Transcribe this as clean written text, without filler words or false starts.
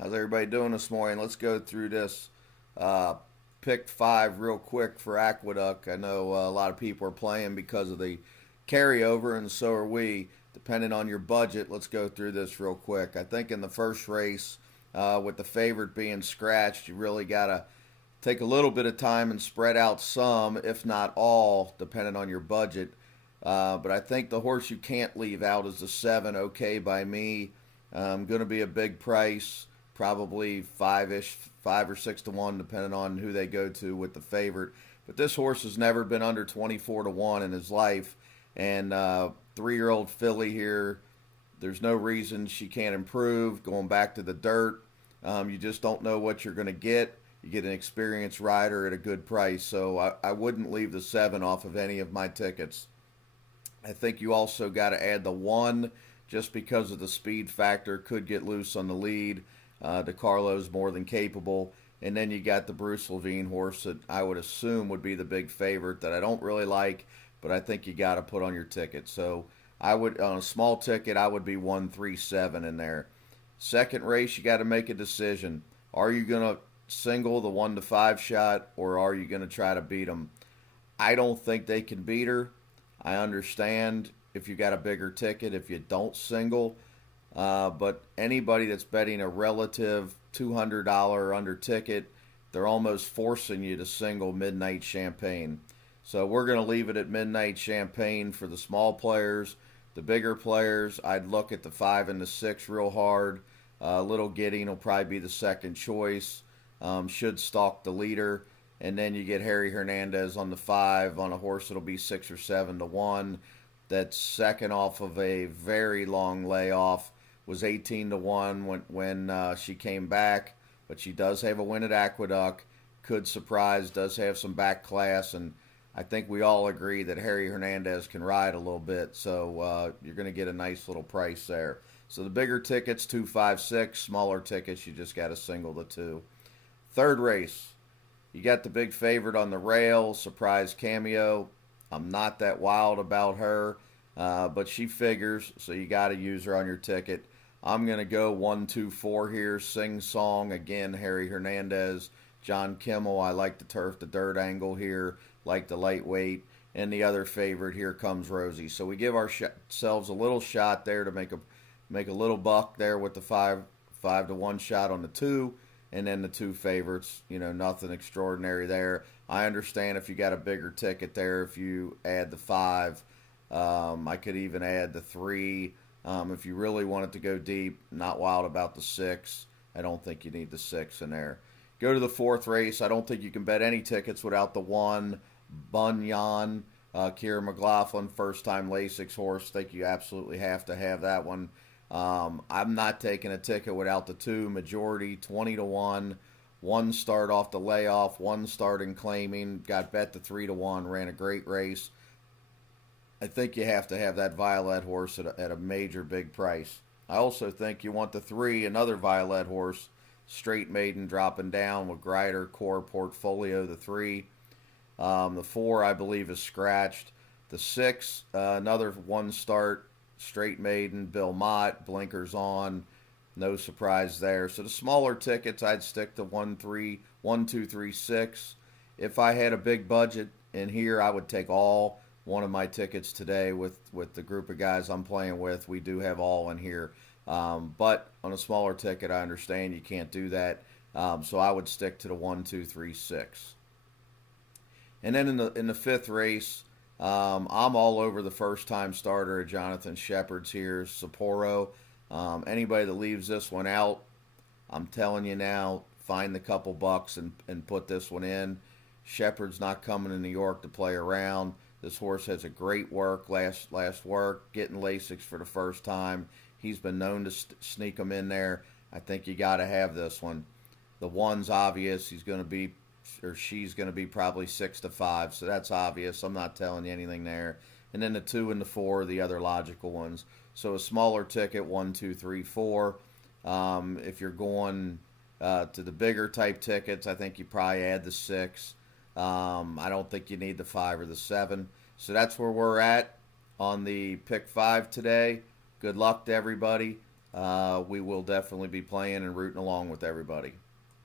How's everybody doing this morning? Let's go through this uh, pick five real quick for Aqueduct. I know a lot of people are playing because of the carryover, and so are we. Depending on your budget, let's go through this real quick. I think in the first race, with the favorite being scratched, you really got to take a little bit of time and spread out some, if not all, depending on your budget. But I think the horse you can't leave out is the seven. Okay by me. Going to be a big price, probably five-ish, 5 or 6 to 1, depending on who they go to with the favorite. But this horse has never been under 24 to 1 in his life, and 3-year-old filly here. There's no reason she can't improve. Going back to the dirt, you just don't know what you're going to get. You get an experienced rider at a good price, so I wouldn't leave the seven off of any of my tickets. I think you also got to add the one just because of the speed factor. Could get loose on the lead. DeCarlo's more than capable. And then you got the Bruce Levine horse that I would assume would be the big favorite that I don't really like, but I think you got to put on your ticket. So I would, on a small ticket, I would be 137 in there. Second race, you got to make a decision. Are you going to single the 1 to 5 shot, or are you going to try to beat them? I don't think they can beat her. I understand if you got a bigger ticket, if you don't single. But anybody that's betting a relative $200 under ticket, they're almost forcing you to single Midnight Champagne. So we're going to leave it at Midnight Champagne for the small players. The bigger players, I'd look at the 5 and the 6 real hard. Little Gidding will probably be the second choice. Should stalk the leader. And then you get Harry Hernandez on the 5 on a horse that'll be 6 or 7 to 1. That's second off of a very long layoff. Was 18 to 1 when she came back, but she does have a win at Aqueduct. Could surprise, does have some back class, and I think we all agree that Harry Hernandez can ride a little bit, so you're going to get a nice little price there. So the bigger tickets, 2, 5, 6. Smaller tickets, you just got to single the 2. Third race, you got the big favorite on the rail, Surprise Cameo. I'm not that wild about her, but she figures, so you got to use her on your ticket. I'm going to go 1, 2, 4 here. Sing Song, again, Harry Hernandez. John Kimmel, I like the turf, the dirt angle here, like the lightweight. And the other favorite, Here Comes Rosie. So we give ourselves a little shot there to make a little buck there with the 5 to 1 shot on the 2. And then the 2 favorites, nothing extraordinary there. I understand if you got a bigger ticket there, if you add the 5. I could even add the 3. If you really wanted to go deep, not wild about the 6. I don't think you need the 6 in there. Go to the fourth race. I don't think you can bet any tickets without the 1, Bunyan. Kira McLaughlin, first-time Lasix horse. Think you absolutely have to have that one. I'm not taking a ticket without the 2, Majority, 20 to 1. 1 start off the layoff, 1 start in claiming. Got bet to 3 to 1. Ran a great race. I think you have to have that Violet horse at a major big price. I also think you want the 3, another Violet horse, Straight Maiden dropping down with Grider Core Portfolio, the 3. The 4, I believe, is scratched. The 6, another 1 start, Straight Maiden, Bill Mott, blinkers on. No surprise there. So the smaller tickets, I'd stick to 1, 3, 1, 2, 3, 6. If I had a big budget in here, I would take all one of my tickets today with the group of guys I'm playing with. We do have all in here. But on a smaller ticket, I understand you can't do that. So I would stick to the 1, 2, 3, 6. And then in the fifth race, I'm all over the first time starter of Jonathan Shepard's here, Sapporo. Anybody that leaves this one out, I'm telling you now, find the couple bucks and put this one in. Shepard's not coming to New York to play around. This horse has a great work, last work, getting Lasix for the first time. He's been known to sneak them in there. I think you got to have this one. The 1's obvious. He's going to be, or she's going to be probably 6 to 5, so that's obvious. I'm not telling you anything there. And then the 2 and the 4 are the other logical ones. So a smaller ticket, 1, 2, 3, 4. If you're going to the bigger type tickets, I think you probably add the 6. I don't think you need the 5 or the 7. So that's where we're at on the pick 5 today. Good luck to everybody. we will definitely be playing and rooting along with everybody.